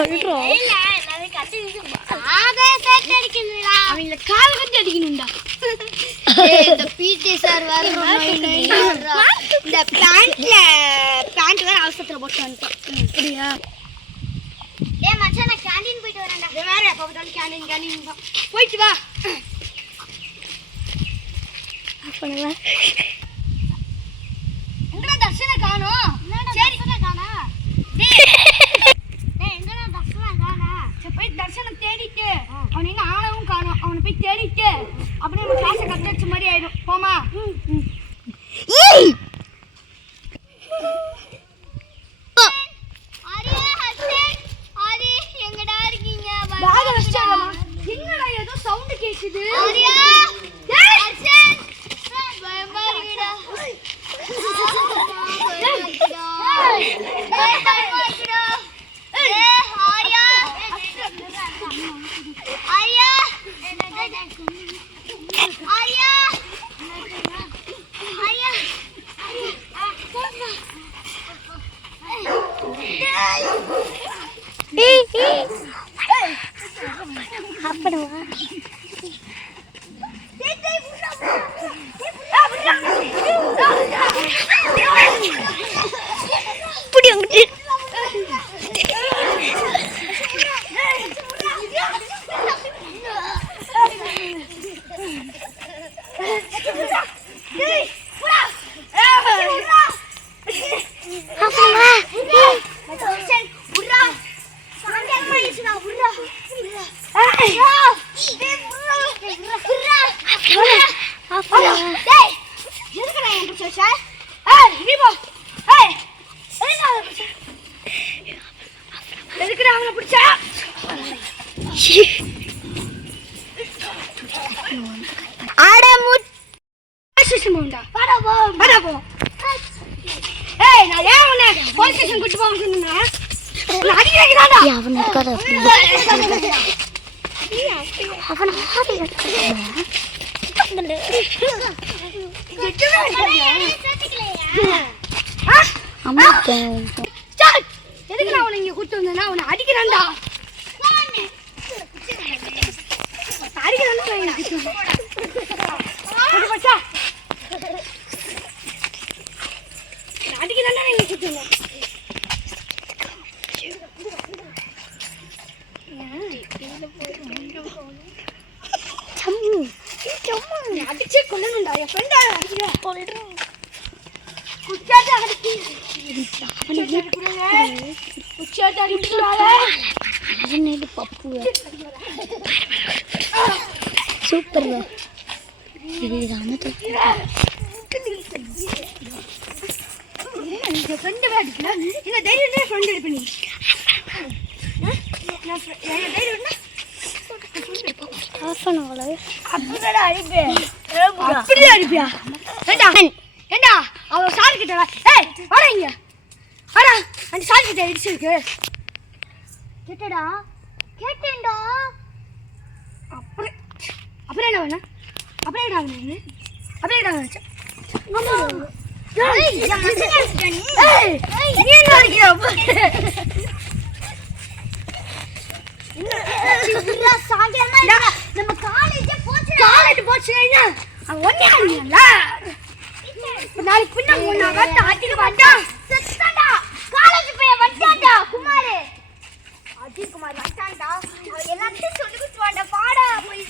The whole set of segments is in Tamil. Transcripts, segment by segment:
சொல்றோம். அவங்கள கால் கட்டி அடிக்கணும்டா. இந்த பிடி சார் வேற இந்த பேண்ட் வேற அவசரத்துல போட்டு வந்துட்டோம். அப்படியா? மச்சான் நான் கேண்டீன் போயிட்டு வரேன்டா. வேற எப்ப பார்த்தாலும் கேண்டீன் போயிட்டு வா. பண்ணுவா எங்கடா தர்ஷனை காணோம்? சரி காணா எங்கடா தர்ஷனை காணா? சரி போய் தர்ஷனை தேடிட்டு அவனை எங்க ஆனவும் காணோம். அவனை போய் தேடிட்டு அப்படியே நம்ம கிளாஸை கட்டடிச்ச மாதிரி ஆயிடும். போமா? என்னடா ஏதோ சவுண்ட் கேக்குது? எதுக்கு நான் இங்க கூட்டு வந்தேன்னா அவனை அடிக்கிறான்டா. அடிச்சே கொல்லணும்டா. என் ஃப்ரெண்டா அடிக்கிறேன் சூப்பர். அப்படியே அடிப்பியா? ஏண்டா அவன் சார் கிட்ட வாடா இங்க வாடா. அந்த சார் கிட்ட இடிச்சிருக்கு. கேட்டடா கேட்டேன்டா. அப்புறம் என்ன வேணும்? அப்புறம் என்ன வேணும்? அப்புறம் என்ன வேணும்? நம்ம காலேஜ் போச்சு ஒன்னே நாளைக்கு பின்ன அடிக்க மாட்டான். காலேஜ் போய் வந்தாண்டா குமார். அஜித் குமார் வந்தாண்டா. அவர் எல்லாத்தையும் சொல்லி கொடுத்துவாண்டா. பாடா போய்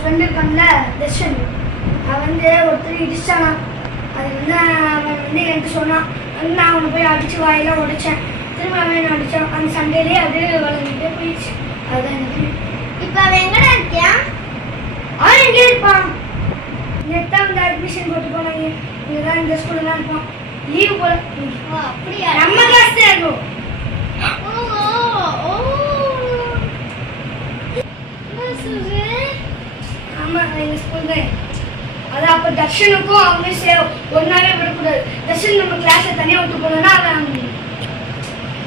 ஃப்ரெண்டு பண்ணல தர்ஷன் அவன் வந்து ஒருத்தர் இடிச்சானா. அது வந்து அவன் வந்து எனக்கு சொன்னான். நான் அவனை போய் அடிச்சு வாயெல்லாம் உடைச்சேன். திரும்ப அவன் என்ன அடிச்சான். அந்த சண்டையிலேயே அது வளர்ந்துட்டே போயிடுச்சு. அதுதான் எனக்கு. இப்போ அவன் எங்கடா இருக்கியா? அவன் எங்கே இருப்பான்? நேற்று வந்து அட்மிஷன் போட்டு போனாங்க. இங்கே தான் இந்த ஸ்கூலில் தான் இருப்பான். லீவு போல. அப்படியா? நம்ம கிளாஸ் தான் இருக்கும். ஆமா எங்கள் ஸ்கூல் தான். அதான் அப்போ தர்ஷனுக்கும் அவங்க சேரும் ஒன்றாவே விடக்கூடாது. தர்ஷன் நம்ம கிளாஸை தனியாக விட்டு போனோன்னா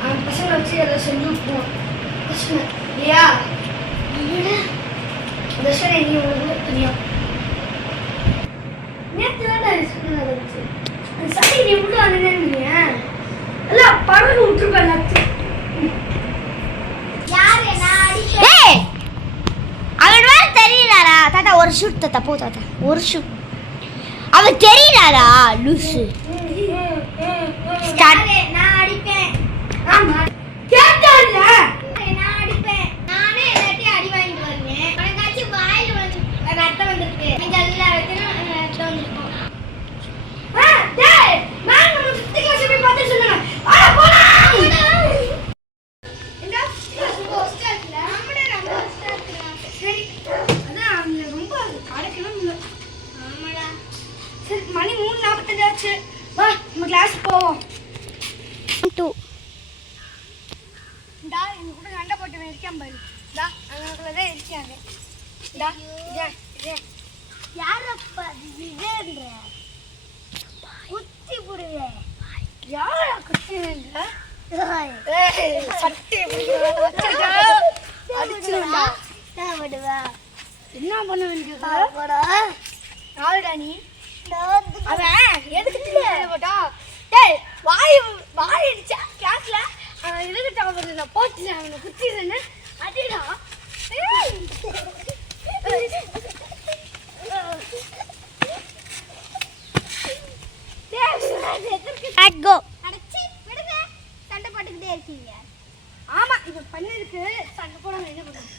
அவன் பசங்களை வச்சு அதை செஞ்சு விட்டுருவான். தர்ஷன் இல்லையா? தர்ஷன் நீ உங்களுக்கு தனியாக நேற்று தான் ஸ்கூலில் நடந்துச்சு. அந்த சண்டை நீ விட்டு வந்தீங்க எல்லாம் பறவை விட்டுருப்பேன் எல்லாத்தையும். அவன் வேற தெரியலாரா தாத்தா? ஒரு ஷூட் தாத்தா, போ தாத்தா, ஒரு ஷூட். அவன் தெரியலாரா லூசு? நான் அடிப்பேன். ஆமா கேட்டால நான் அடிப்பேன். நானே எல்லாத்தையும் அடி வாங்கிட்டு வருவேன். உனக்காச்சும் வாயில ரத்தம் வந்திருக்கு. நீங்க எல்லாத்தையும் ரத்தம் வந்திருக்கும். டேய் நான் நம்ம 5th கிளாஸ் போய் பார்த்து சொன்னாங்க. அட போடா. இந்த ஹோஸ்டல் இருக்குல. நம்மளே நம்ம ஹோஸ்டல் இருக்குல. சரி. அதான் அவங்க ரொம்ப காடக்கெல்லாம் இல்ல. ஆமாடா. சரி மணி 3:45 ஆச்சு. வா நம்ம கிளாஸ் போவோம். 2 டா எங்க கூட சண்டை போட்டு இருக்கான் பாரு. டா அவங்கள தான் இருக்காங்க. டா இதே யாரப்பா இதுன்ற குத்தி புடுவே? யாரா குத்தினங்க? சட்டி அடிச்சுடா. தேவடுவா. என்ன பண்ண வேண்டியது? போடா. நாளுடா நீ. அவன் எதுக்கு திடீர்னு போட்டா? டேய் வாய் அடிச்சா கிளாஸ்ல அவன் எதுக்கு தவறு நான் போட்டு அவனை குத்திடுறேன்னு அடிடா. கோ. அடச்சி விடுங்க. சண்டை போட்டுக்கிட்டே இருக்கீங்க. ஆமா இப்ப பண்ணிருக்கு சண்டை போடாம என்ன பண்ணுங்க?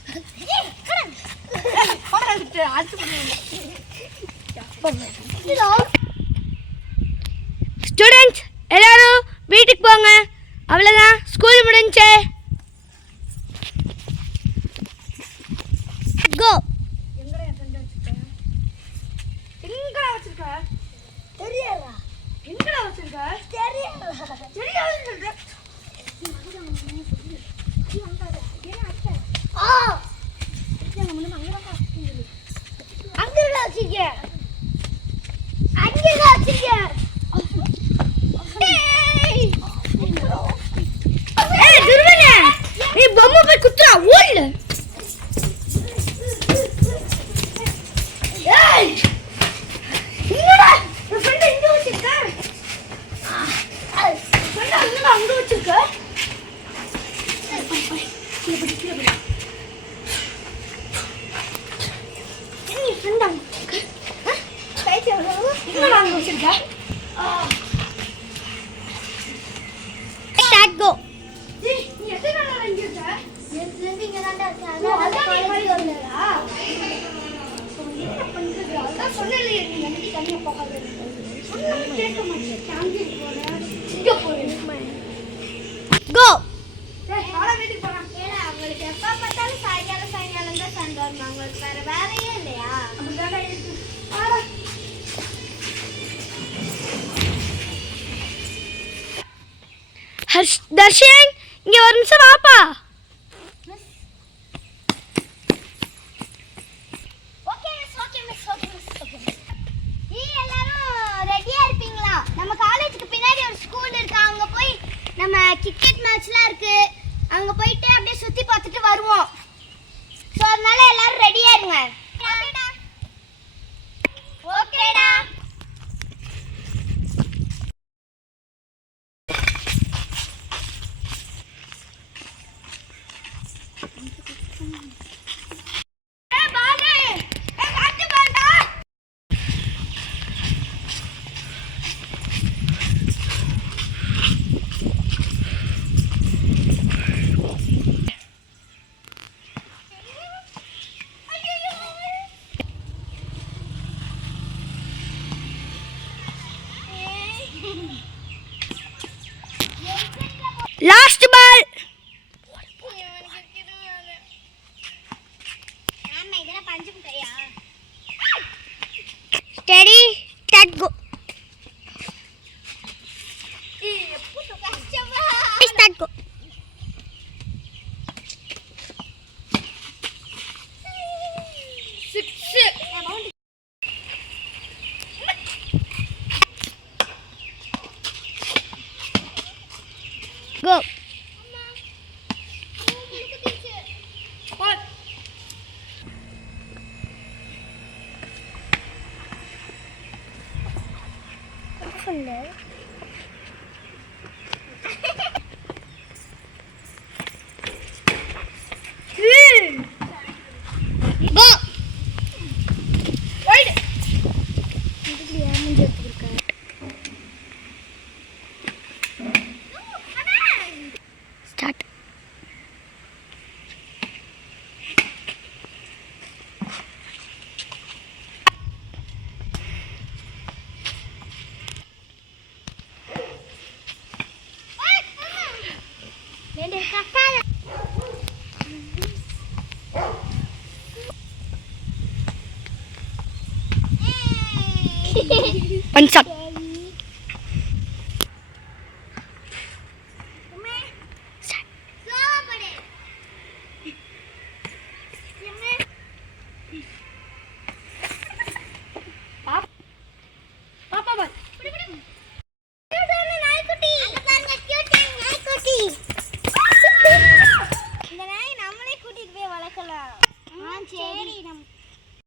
போடாது அடுத்து பண்ணுங்க. ஸ்டூடெண்ட்ஸ் எல்லாரும் வீட்டுக்கு போங்க. அவ்வளோதான், ஸ்கூல் முடிஞ்சே. கோ. எங்கடா என் ஃப்ரெண்ட் வச்சிருக்க? எங்கடா வச்சிருக்க? தெரியாதா? எங்கடா வச்சிருக்க? தெரியாதா? தெரியாது. ஆ அங்கடா வச்சிருக்க. அங்கடா வச்சிருக்க. ஏய் துருவனே, நீ பொம்மை போய் குத்துறா ஓடுல. ஏய் என்னடா என் ஃப்ரெண்ட் எங்க வச்சிருக்க? ஃப்ரெண்ட் அங்க வச்சிருக்க? என்ன ஃப்ரெண்ட் அங்க வச்சிருக்க? கைக்கு என்னடா அங்க வச்சிருக்க? டாக் கோ. ஏய் நீ எத்தனை நாளா இங்க இருக்க? நேத்து இங்க தான்டா ஓ, அதான் நீ காலேஜ் வந்ததா? என்ன பண்றது? அதான் சொன்னேன்ல நீ எப்படி தனியா போகாத. சொன்னா கேட்க மாட்டேன். அங்கே போறேன். இங்க போறேன். கோ. ஏய் ஆளா வீட்டுக்கு போறேன். ஏடா உங்களுக்கு எப்ப பார்த்தாலும் சாயங்காலம் தான் சண்டை வரும். உங்களுக்கு வேற வேலையே இல்லையா? அப்படிதான்டா இருக்கு. ஆடா. தர்ஷன் இங்க ஒரு நிமிஷம் வாப்பா. நம்ம காலேஜுக்கு பின்னாடி ஒரு ஸ்கூல் இருக்கு. அங்க போய் நம்ம கிரிக்கெட் மேட்ச்லாம் இருக்கு. அங்க போயிட்டு அப்படியே சுத்தி பார்த்துட்டு வருவோம். ஸோ அதனால எல்லாரும் ரெடியா இருங்க. ஓகேடா. Last ball. ஆமா இதெல்லாம் பஞ்சு முட்டையா? Study start go. Start go. Go. Go. Right. Start. One shot. Papa ball. இந்த நாய் நம்மளே கூட்டிட்டு போய் வளர்க்கலாம். சரி நம்ம